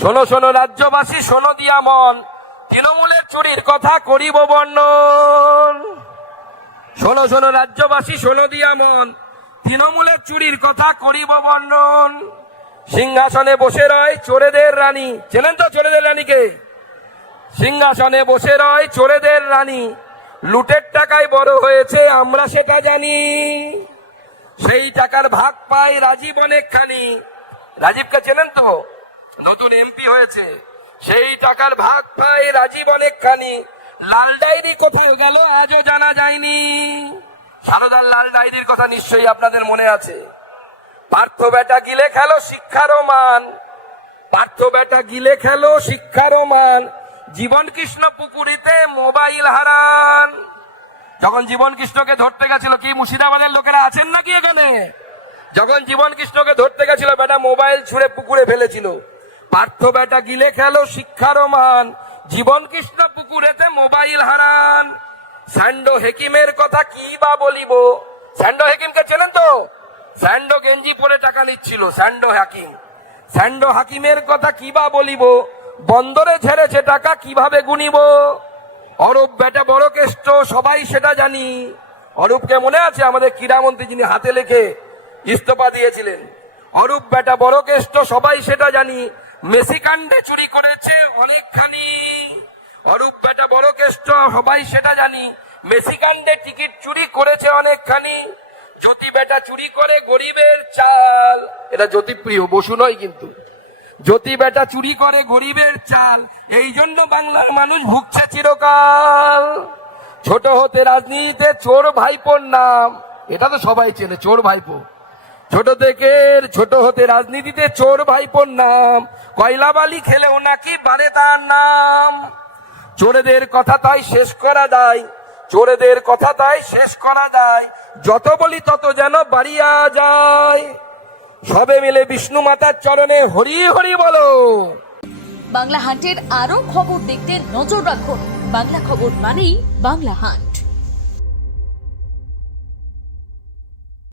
শোনো শোনো রাজ্যবাসী, শোনো দিয়া মন, তৃণমূলের চুরির কথা করিব বর্ণন। শোনো শোনো রাজ্যবাসী, শোনো দিয়া মন, তৃণমূলের চুরির কথা করিব বর্ণন। সিংহাসনে বসে রয় চোরেদের রানী, চেনেন তো চোরেদের রানীকে? সিংহাসনে বসে রয় চোরেদের রানী, লুটের টাকায় বড় হয়েছে আমরা সেটা জানি। সেই টাকার ভাগ পায় রাজীব অনেকখানি। রাজীবকে চেনেন তো? নতুন এমপি হয়েছে। সেই টাকার ভাগ পায় রাজীব অনেকখানি। লাল ডায়েরি কোথায় গেল আজও জানা যায়নি। সারদার লাল ডায়েরির কথা নিশ্চয়ই আপনাদের মনে আছে। পার্থ বেটা গিলে খেলো শিক্ষার মান, পার্থ বেটা গিলে খেলো শিক্ষার মান, জীবন কৃষ্ণ পুকুরিতে মোবাইল হারান। যখন জীবন কৃষ্ণকে ধরতে গেছিল, কি মুর্শিদাবাদের লোকেরা আছেন নাকি এখানে? যখন জীবন কৃষ্ণকে ধরতে গেছিল, বেটা মোবাইল ছুঁড়ে পুকুরে ফেলেছিল। পার্থ বেটা গিলে খেলো শিক্ষার মান, জীবন কৃষ্ণ পুকুরেতে মোবাইল হারান। স্যান্ডো হেকিমের কথা কি বা বলিব। স্যান্ডো হেকিমকে চেনেন তো? স্যান্ডো গেঞ্জি পরে টাকা নিচ্ছিল, স্যান্ডো হাকিম। স্যান্ডো হাকিমের কথা কি বা বলিব, বন্দরে ঝেড়েছে টাকা কিভাবে গুনিব। অরূপ বেটা বড় কেষ্ট সবাই সেটা জানি। অরূপকে মনে আছে? আমাদের ক্রীড়ামন্ত্রী, যিনি হাতে লেখে ইস্তফা দিয়েছিলেন। অরূপ বেটা বড় কেষ্ট সবাই সেটা জানি, মেসি কাণ্ডে চুরি করেছে অনেকখানি। অরূপ বেটা বড় কেষ্ট সবাই সেটা জানি, মেসি কাণ্ডে টিকিট চুরি করেছে অনেকখানি। জ্যোতি বেটা চুরি করে গরিবের চাল, এটা জ্যোতিপ্রিয় বসু নয় কিন্তু। জ্যোতি বেটা চুরি করে গরিবের চাল, এই জন্য বাংলার মানুষ ভুগছে চিরকাল। ছোট হতে রাজনীতিতে চোর ভাইপোর নাম, এটা তো সবাই চেনে, চোর ভাইপো। ছোট হতে রাজনীতিতে চোর ভাইপোর নাম, কয়লা বালি খেলেও নাকি বাড়ে তার নাম। চোরেদের কথা তাই শেষ করা যায়, চোরেদের কথা তাই শেষ করা যায়, যত বলি তত যেন বাড়িয়া যায়। সবে মিলে বিষ্ণু মাতার চরণে হরি হরি বলো। বাংলা হান্টের আরো খবর দেখতে নজর রাখুন। বাংলা খবর মানেই বাংলা হান্ট।